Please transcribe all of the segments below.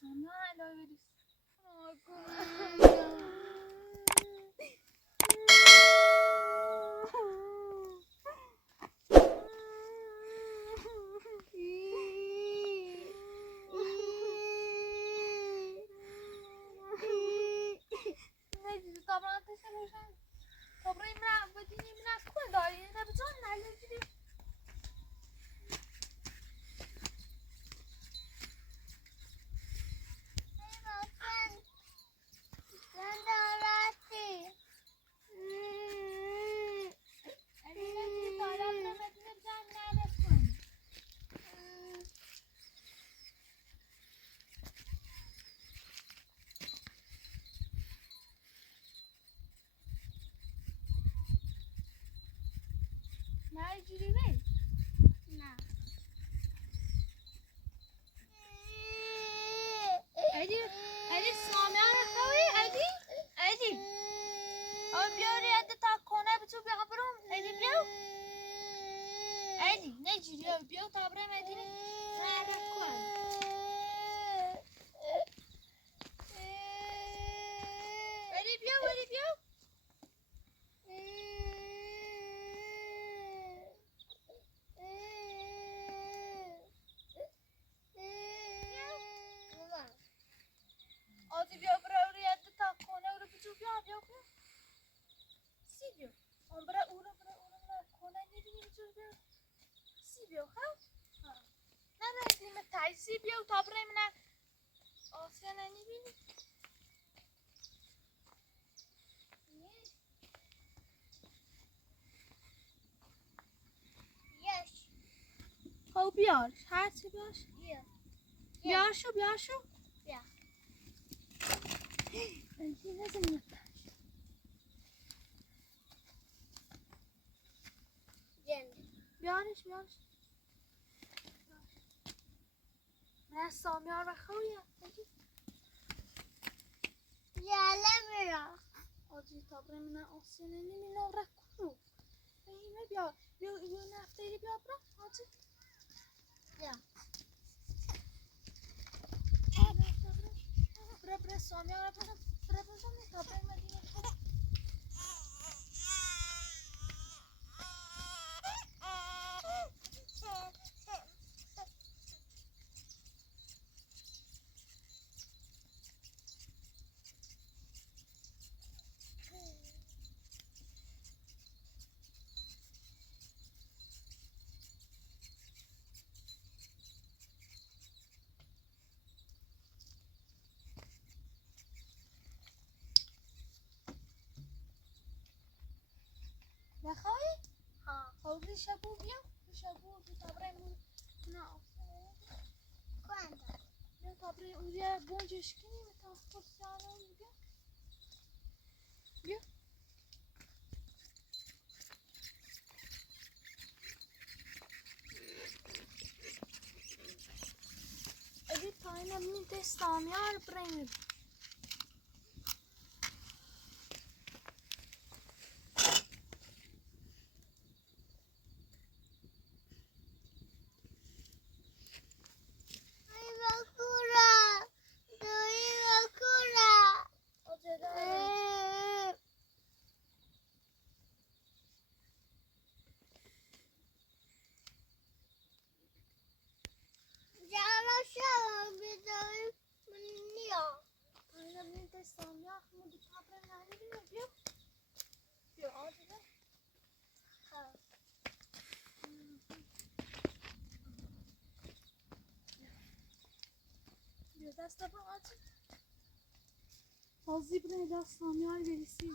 سامیا علاوه بریز طبعا تسموشن طبعا من بدینی من کل داری نه بزن نلودی جوری بی؟ نه ادی سامیان خوی ادی آب بیاری ادی تا کنه بتو بیا برام ادی بیاو ادی نه جوری بیاو تا برام ادی نه رکن ادی بیاو آدی بیا برای ریاد تا کنه رو بجو بیا سی بیا اون برای اورا کنه نیدی بجو بیا سی بیا خواه نه ریدیم تای سی بیا تا برای منه آسیا ننیبینی خب بیار هر چی باش بیار شو بیا اینجی نزمین بیارش من سامیار و خویه یاله میرا آجی تابره من آسیانه نمینا رکو اینه بیا نفتیری بیا برا آجی بیا برا سامیار برا تابره مدینه نخواهی؟ ها خب شبو بیا شبو تو تابره نه کند بیا تابره اونجا بونجش کنیم تا خود سالان بیا ادی تاینم نیده سامیار برنگ سامیار خمود تابره نهیدیم بیا آجی بیا دست با آجی آزی بره دست سامیار بریسی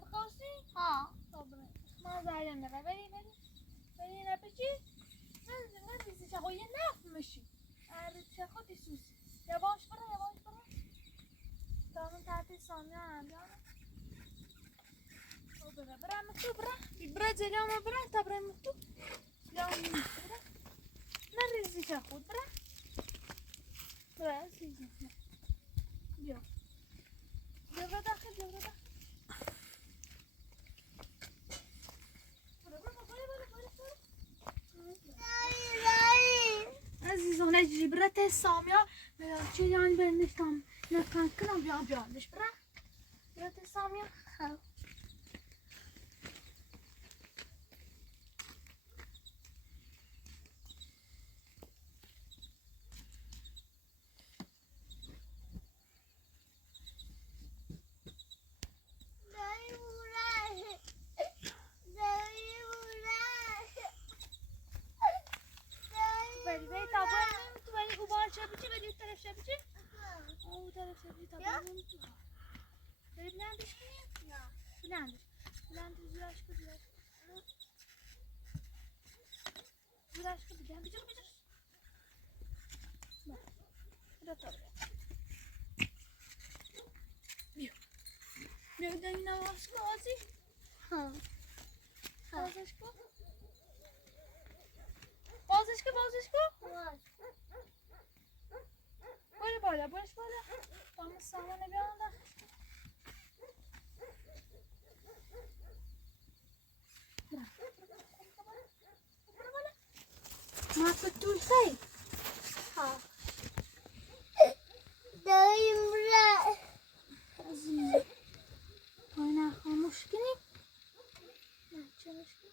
بخواستی؟ ها خب ما زعلم نبا بری نبچی نریزی چه یه نفت میشی چه خودی سوسی یواش برا دامن تحت ثانیه هم برا مكتوب برا جلوم برا انت برا مكتوب جلوم برا نريزي تاخد برا سيزي بيو برا داخل عزيزة نجري برا تسامية شو يعني بنشتم نكان كنا بيعملش برا تسامية بلندش کنیم؟ نه بلندش زورش کن بگم بجرش بیا تا بیا دنی نماز کن آزی بازش کن بالا دام سامانه بیان داخلش ما فتول خیلی داریم را عزیزی نه خاموش کنی نه چه مشکلی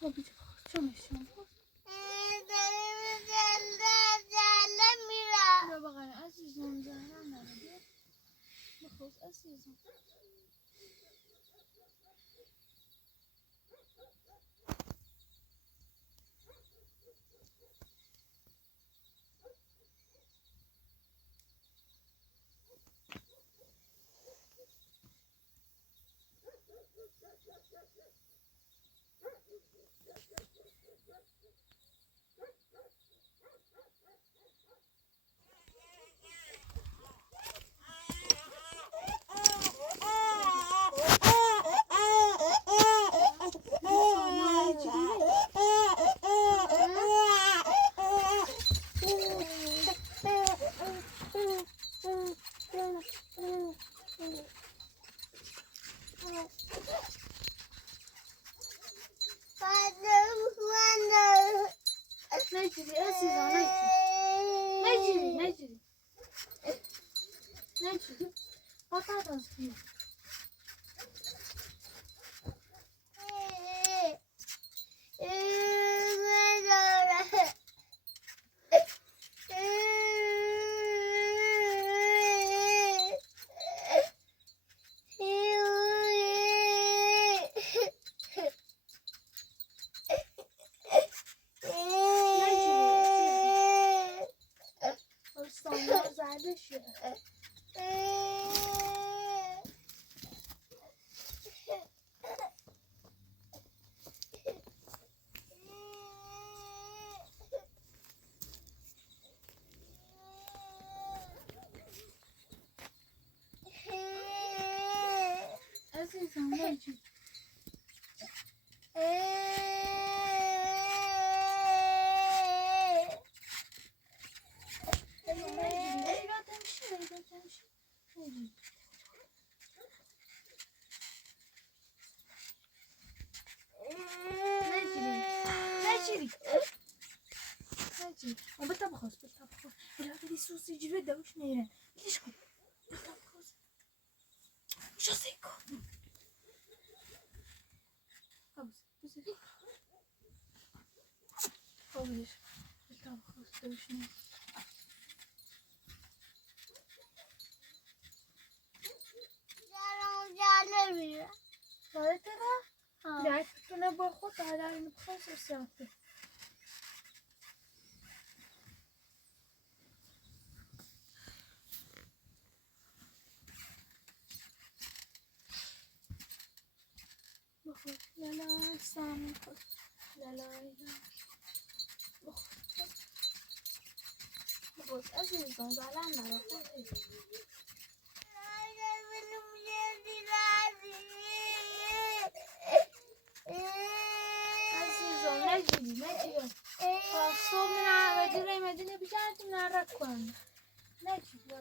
بابی چه مشکلی لا بغير عزيزهم زهران هذا بخوص عزيزهم نجري بطاطس فيه بطبخ ولا بدي صوصي جبدة وش نيران ليش كنت بطبخ شو سيكو خبز خبز بطبخ وش نيران هذا ترى لا كنا باخذ على المخصص الساعة لالا سامی خود لالا بخود عزیزم زلم نرفت عزیزم نگیری تا صبح میرم مدینه بگردیم نرک کنم نگیری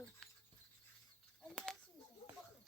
علی عزیزم بخود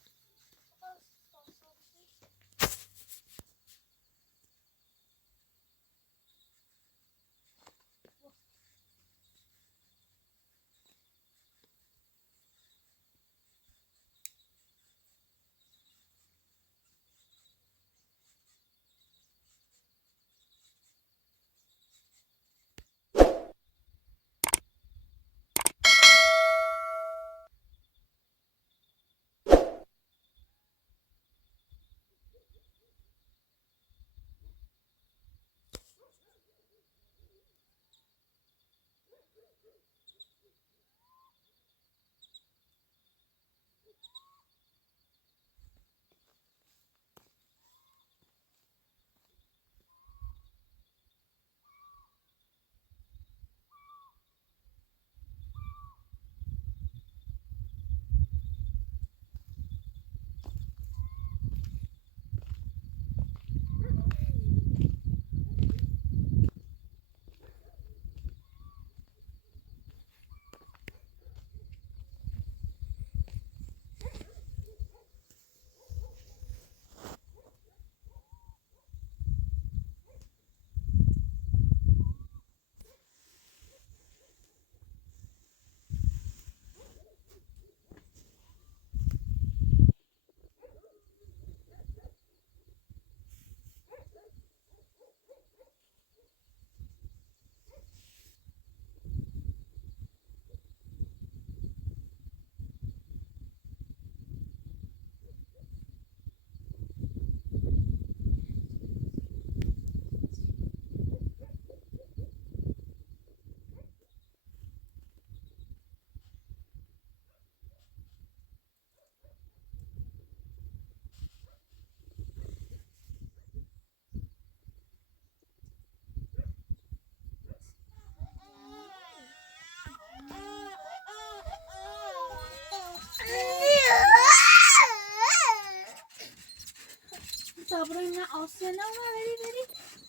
صبر نه آسیا نه بری